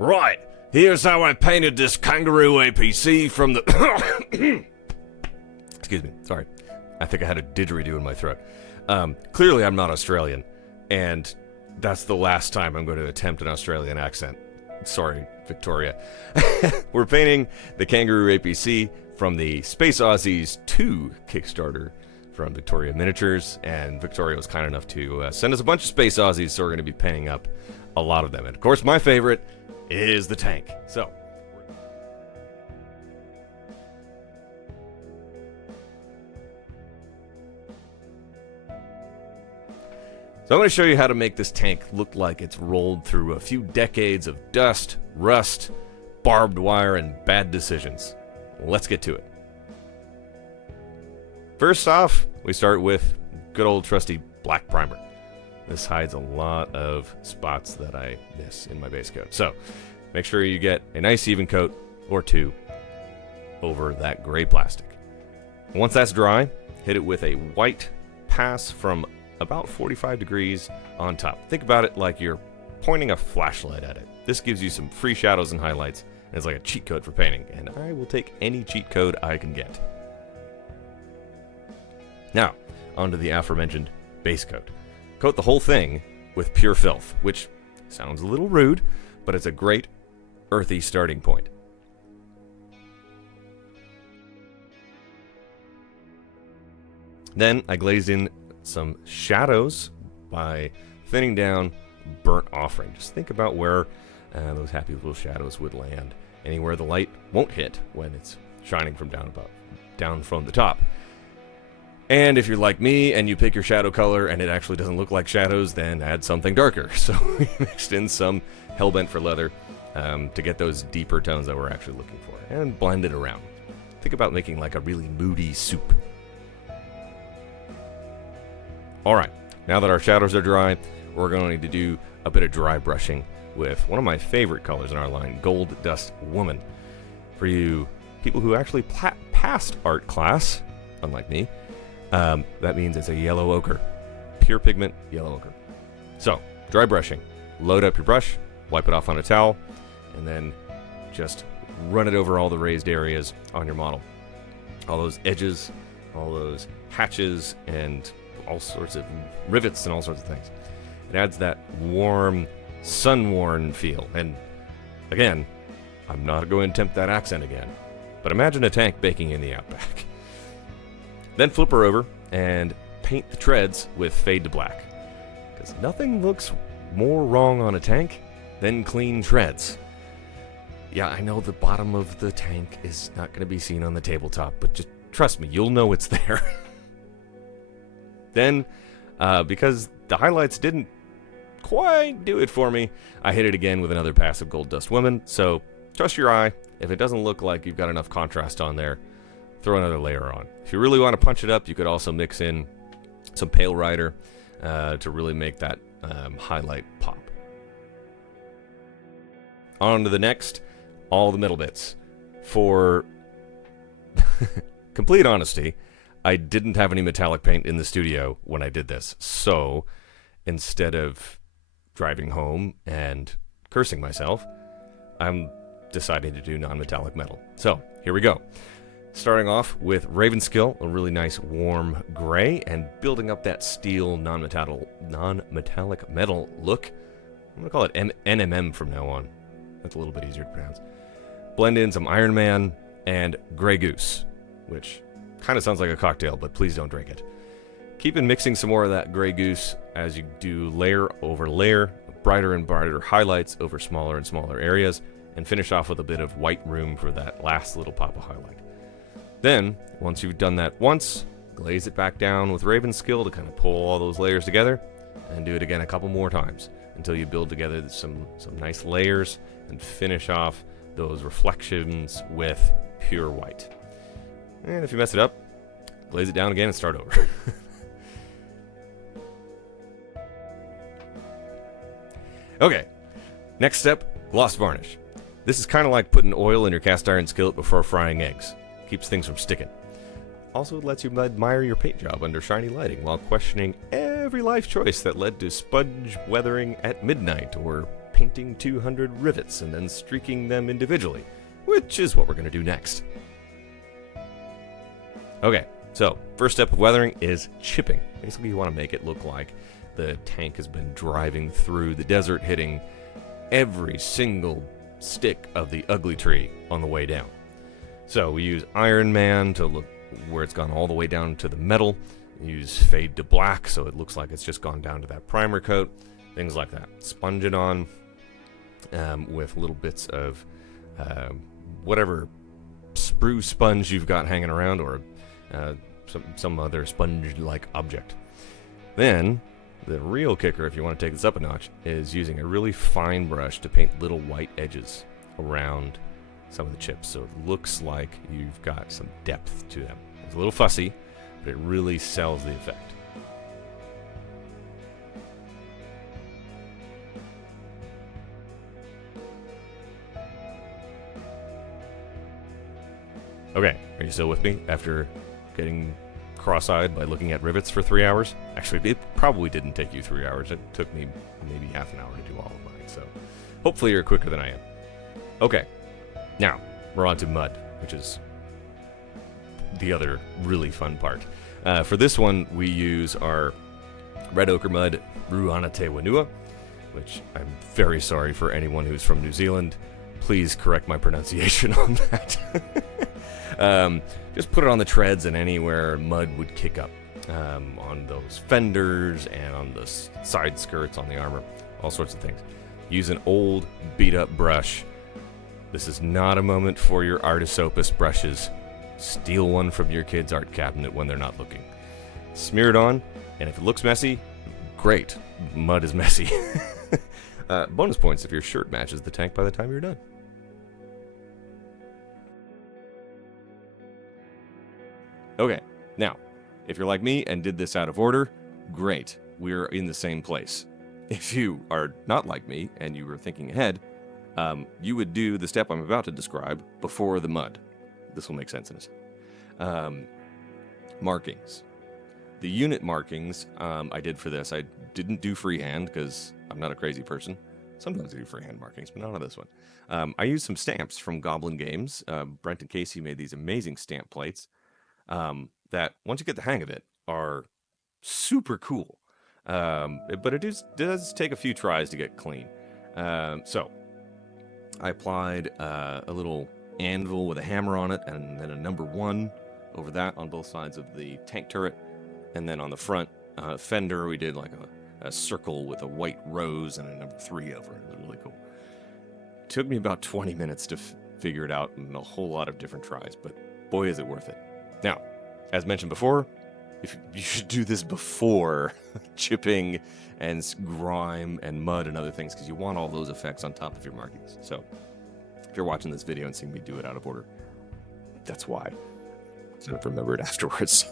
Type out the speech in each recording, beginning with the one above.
Right, here's how I painted this Kangaroo APC from the... Excuse me, sorry. I think I had a didgeridoo in my throat. Clearly I'm not Australian, and that's the last time I'm going to attempt an Australian accent. Sorry, Victoria. We're painting the Kangaroo APC from the Space Aussies 2 Kickstarter from Victoria Miniatures, and Victoria was kind enough to send us a bunch of Space Aussies, so we're going to be painting up a lot of them. And of course, my favorite is the tank. So I'm going to show you how to make this tank look like it's rolled through a few decades of dust, rust, barbed wire, and bad decisions. Let's get to it. First off, we start with good old trusty black primer. This hides a lot of spots that I miss in my base coat. So make sure you get a nice even coat or two over that gray plastic. Once that's dry, hit it with a white pass from about 45 degrees on top. Think about it like you're pointing a flashlight at it. This gives you some free shadows and highlights, and it's like a cheat code for painting, and I will take any cheat code I can get. Now, onto the aforementioned base coat. Coat the whole thing with pure filth, which sounds a little rude, but it's a great earthy starting point. Then I glazed in some shadows by thinning down burnt offering. Just think about where those happy little shadows would land. Anywhere the light won't hit when it's shining from down from the top. And if you're like me and you pick your shadow color and it actually doesn't look like shadows, then add something darker. So we mixed in some Hellbent for Leather to get those deeper tones that we're actually looking for, and blend it around. Think about making like a really moody soup. Alright, now that our shadows are dry, we're going to do a bit of dry brushing with one of my favorite colors in our line, Gold Dust Woman. For you people who actually passed art class, unlike me, that means it's a yellow ochre. Pure pigment yellow ochre. So, dry brushing. Load up your brush, wipe it off on a towel, and then just run it over all the raised areas on your model. All those edges, all those hatches, and all sorts of rivets and all sorts of things. It adds that warm, sun-worn feel. And again, I'm not going to attempt that accent again, but imagine a tank baking in the outback. Then flip her over and paint the treads with fade to black, because nothing looks more wrong on a tank than clean treads. Yeah, I know the bottom of the tank is not going to be seen on the tabletop, but just trust me, you'll know it's there. Then, because the highlights didn't quite do it for me, I hit it again with another pass of Gold Dust Woman. So trust your eye. If it doesn't look like you've got enough contrast on there, throw another layer on. If you really want to punch it up, you could also mix in some Pale Rider to really make that highlight pop. On to the next, all the middle bits. For complete honesty, I didn't have any metallic paint in the studio when I did this, so instead of driving home and cursing myself, I'm deciding to do non-metallic metal. So, here we go. Starting off with Ravenskill, a really nice warm gray, and building up that steel non-metallic metal look. I'm going to call it NMM from now on. That's a little bit easier to pronounce. Blend in some Iron Man and Grey Goose, which kind of sounds like a cocktail, but please don't drink it. Keep on mixing some more of that Grey Goose as you do layer over layer, brighter and brighter highlights over smaller and smaller areas, and finish off with a bit of white room for that last little pop of highlight. Then, once you've done that once, glaze it back down with Ravenskill to kind of pull all those layers together, and do it again a couple more times until you build together some nice layers and finish off those reflections with pure white. And if you mess it up, glaze it down again and start over. Okay, next step, gloss varnish. This is kind of like putting oil in your cast iron skillet before frying eggs. Keeps things from sticking. Also lets you admire your paint job under shiny lighting while questioning every life choice that led to sponge weathering at midnight or painting 200 rivets and then streaking them individually, which is what we're going to do next. Okay, so first step of weathering is chipping. Basically, you want to make it look like the tank has been driving through the desert, hitting every single stick of the ugly tree on the way down. So we use Iron Man to look where it's gone all the way down to the metal. Use fade to black so it looks like it's just gone down to that primer coat. Things like that. Sponge it on with little bits of whatever sprue sponge you've got hanging around, or some other sponge-like object. Then, the real kicker, if you want to take this up a notch, is using a really fine brush to paint little white edges around some of the chips, so it looks like you've got some depth to them. It's a little fussy, but it really sells the effect. Okay, are you still with me after getting cross-eyed by looking at rivets for 3 hours? Actually, it probably didn't take you 3 hours. It took me maybe half an hour to do all of mine, so hopefully you're quicker than I am. Okay, now we're on to mud, which is the other really fun part. For this one, we use our red ochre mud, Ruana Te Whenua, which I'm very sorry for anyone who's from New Zealand. Please correct my pronunciation on that. Just put it on the treads and anywhere mud would kick up, on those fenders and on the side skirts on the armor, all sorts of things. Use an old beat up brush. This is not a moment for your artist opus brushes. Steal one from your kid's art cabinet when they're not looking. Smear it on, and if it looks messy, great. Mud is messy. Bonus points if your shirt matches the tank by the time you're done. Okay, now, if you're like me and did this out of order, great. We're in the same place. If you are not like me and you were thinking ahead, you would do the step I'm about to describe before the mud. This will make sense in a second. Markings. The unit markings I did for this, I didn't do freehand because I'm not a crazy person. Sometimes I do freehand markings, but not on this one. I used some stamps from Goblin Games. Brent and Casey made these amazing stamp plates that, once you get the hang of it, are super cool. But it does take a few tries to get clean. So I applied a little anvil with a hammer on it, and then a number 1 over that on both sides of the tank turret. And then on the front fender, we did like a circle with a white rose and a number 3 over it. It was really cool. It took me about 20 minutes to figure it out, and a whole lot of different tries, but boy, is it worth it. Now, as mentioned before, you should do this before chipping and grime and mud and other things, because you want all those effects on top of your markings. So if you're watching this video and seeing me do it out of order, that's why. So remember it afterwards.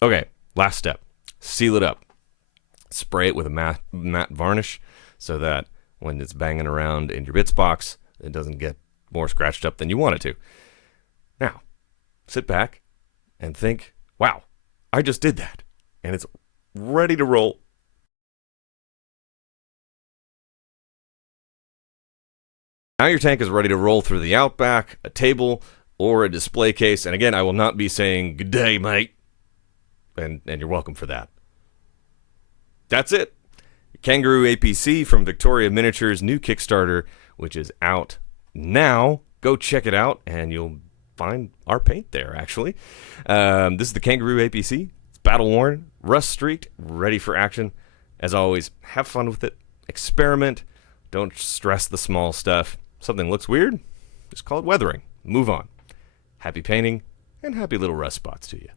Okay, last step. Seal it up. Spray it with a matte varnish so that when it's banging around in your bits box, it doesn't get more scratched up than you want it to. Now, sit back and think, wow, I just did that, and it's ready to roll. Now your tank is ready to roll through the outback, a table, or a display case. And again, I will not be saying, "Good day, mate." And you're welcome for that. That's it. Kangaroo APC from Victoria Miniatures' new Kickstarter, which is out now. Go check it out, and you'll find our paint there, actually. This is the Kangaroo APC. It's battle-worn, rust-streaked, ready for action. As always, have fun with it. Experiment. Don't stress the small stuff. Something looks weird, just call it weathering. Move on. Happy painting, and happy little rust spots to you.